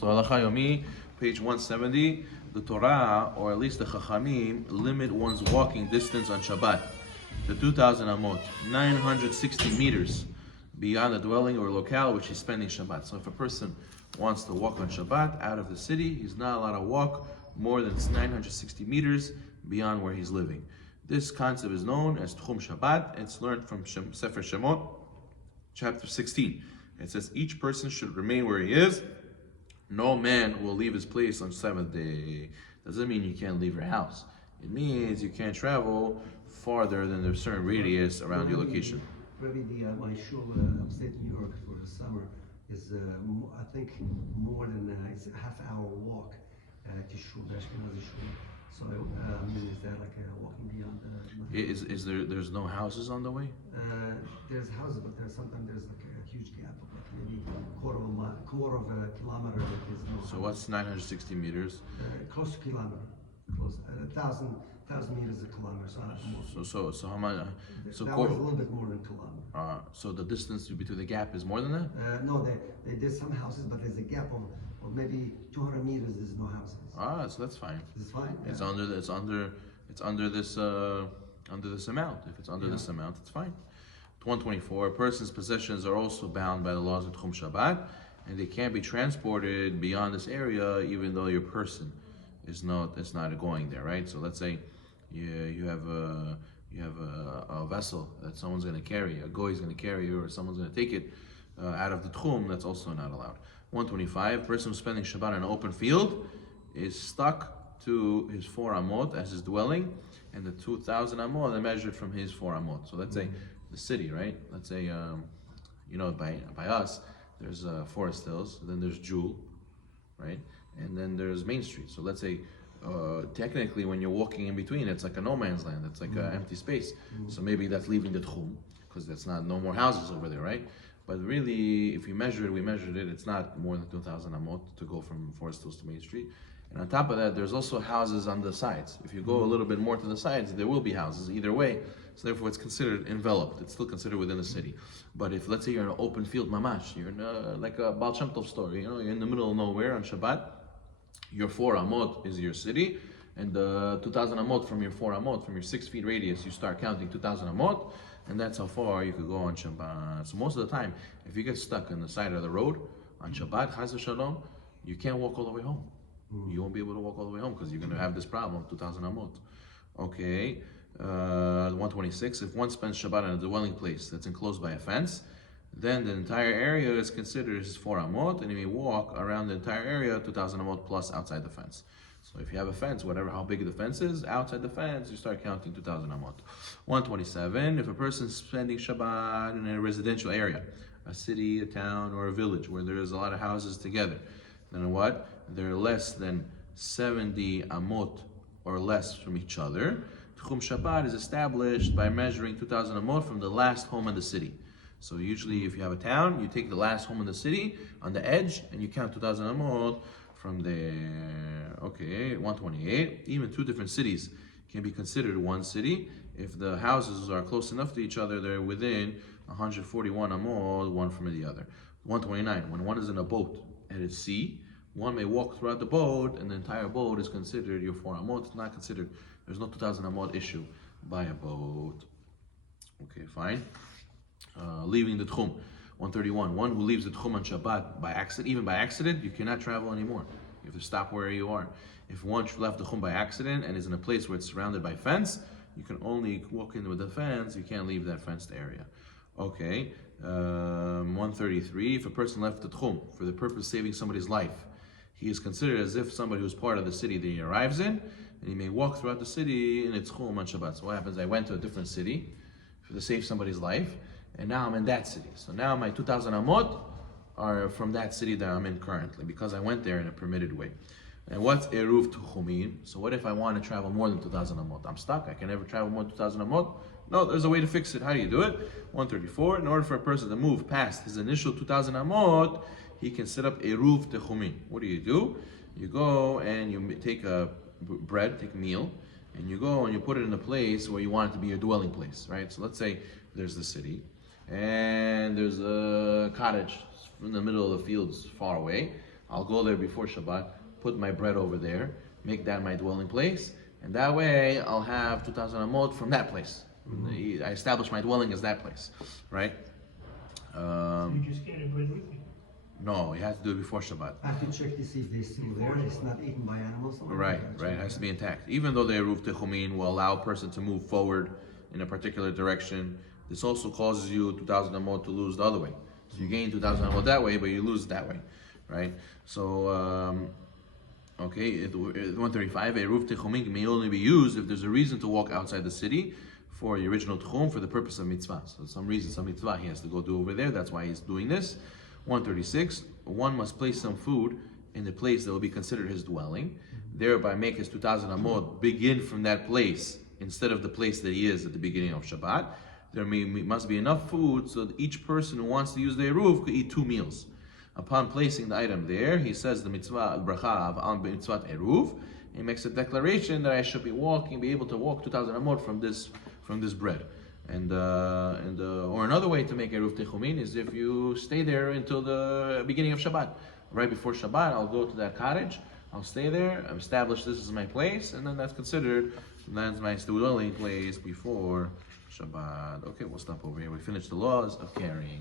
So Halacha Yomi, page 170, the Torah, or at least the Chachamim, limit one's walking distance on Shabbat to 2,000 amot, 960 meters beyond the dwelling or locale which he's spending Shabbat. So if a person wants to walk on Shabbat out of the city, he's not allowed to walk more than 960 meters beyond where he's living. This concept is known as Tchum Shabbat. It's learned from Sefer Shemot, chapter 16. It says each person should remain where he is. No man will leave his place on seventh day. Doesn't mean you can't leave your house. It means you can't travel farther than a certain radius around your location. Rabbi, my shul upstate New York for the summer is, I think, more than it's a half-hour walk to shul, the Ashkenazi shul. So, is that like walking beyond the... There's no houses on the way? There's houses, but sometimes there's like a huge gap of like maybe quarter of a kilometer. That is no so what's 960 meters? Close to kilometer. Close. 1,000 meters a kilometer. So how much? So that was a little bit more than a kilometer. So the distance between the gap is more than that? No, there's some houses, but there's a gap of maybe 200 meters. There's no houses. So that's fine. It's fine. Yeah. It's under this amount. If it's under this amount, it's fine. 124. A person's possessions are also bound by the laws of Tchum Shabbat, and they can't be transported beyond this area, even though your person is not going there, right? So let's say you have a vessel that someone's going to carry, a goy is going to carry, or someone's going to take it out of the Tchum. That's also not allowed. 125. A person who's spending Shabbat in an open field is stuck to his 4 amot as his dwelling, and the 2,000 amot are measured from his 4 amot. So let's say the city, right? Let's say by us there's Forest Hills, then there's Jewel, right? And then there's Main Street. So let's say technically when you're walking in between, it's like a no man's land. It's like an empty space. So maybe that's leaving the Tchum, because that's not no more houses over there, right? But really, if we measured it, it's not more than 2,000 amot to go from Forest Hills to Main Street. And on top of that, there's also houses on the sides. If you go a little bit more to the sides, there will be houses either way. So therefore, it's considered enveloped. It's still considered within the city. But if, let's say, you're in an open field mamash, you're in like a Baal Shem Tov story, you're in the middle of nowhere on Shabbat, your 4 amot is your city, and 2,000 amot from your 4 amot, from your 6 feet radius, you start counting 2,000 amot, and that's how far you could go on Shabbat. So most of the time, if you get stuck on the side of the road on Shabbat, Chas v'Shalom, you can't walk all the way home. You won't be able to walk all the way home because you're going to have this problem, 2,000 amot. Okay, 126. If one spends Shabbat in a dwelling place that's enclosed by a fence, then the entire area is considered his 4 amot, and he may walk around the entire area 2,000 amot plus outside the fence. So if you have a fence, whatever how big the fence is, outside the fence, you start counting 2,000 amot. 127. If a person is spending Shabbat in a residential area, a city, a town, or a village where there is a lot of houses together, then what? They're less than 70 amot or less from each other. Tchum Shabbat is established by measuring 2,000 amot from the last home in the city. So usually if you have a town, you take the last home in the city on the edge and you count 2,000 amot from there. Okay, 128. Even 2 different cities can be considered one city if the houses are close enough to each other. They're within 141 amot, one from the other. 129. When one is in a boat at its sea, one may walk throughout the boat, and the entire boat is considered your 4 amot. It's not considered. There's no 2,000 amot issue by a boat. Okay, fine. Leaving the Tchum. 131. One who leaves the Tchum on Shabbat by accident, even by accident, you cannot travel anymore. You have to stop where you are. If one left the Tchum by accident and is in a place where it's surrounded by fence, you can only walk in with the fence. You can't leave that fenced area. Okay. 133. If a person left the Tchum for the purpose of saving somebody's life, he is considered as if somebody who's part of the city that he arrives in, and he may walk throughout the city in its Tchum on Shabbat. So what happens? I went to a different city to save somebody's life, and now I'm in that city. So now my 2,000 amot are from that city that I'm in currently, because I went there in a permitted way. And what's eruv tchumim? So what if I want to travel more than 2,000 amot? I'm stuck. I can never travel more than 2,000 amot. No, there's a way to fix it. How do you do it? 134. In order for a person to move past his initial 2,000 amot, he can set up eruv tchumim. What do? You go and you take a bread, take a meal, and you go and you put it in a place where you want it to be your dwelling place, right? So let's say there's the city, and there's a cottage in the middle of the fields far away. I'll go there before Shabbat, put my bread over there, make that my dwelling place, and that way I'll have 2,000 amot from that place. I establish my dwelling as that place, right? You just can't have bread with you. No, you have to do it before Shabbat. I have to check to see if they're still there. It's not eaten by animals. Right, right. It has to be intact. Even though the Eruv Techumin will allow a person to move forward in a particular direction, this also causes you 2,000 amot to lose the other way. So you gain 2,000 amot that way, but you lose that way, right? So, okay, 135, Eruv Techumin may only be used if there's a reason to walk outside the city for the original Tchum for the purpose of mitzvah. So some reason, some mitzvah he has to go do over there. That's why he's doing this. 136, one must place some food in the place that will be considered his dwelling, thereby make his 2,000 amot begin from that place instead of the place that he is at the beginning of Shabbat. There must be enough food so that each person who wants to use the eruv could eat 2 meals. Upon placing the item there, he says the mitzvah bracha of mitzvah eruv. He makes a declaration that I should be able to walk 2,000 amot from this bread. Or another way to make eruv techumin is if you stay there until the beginning of Shabbat. Right before Shabbat, I'll go to that cottage, I'll stay there, I've established this as my place, and then that's my dwelling place before Shabbat. Okay, we'll stop over here. We finished the laws of carrying.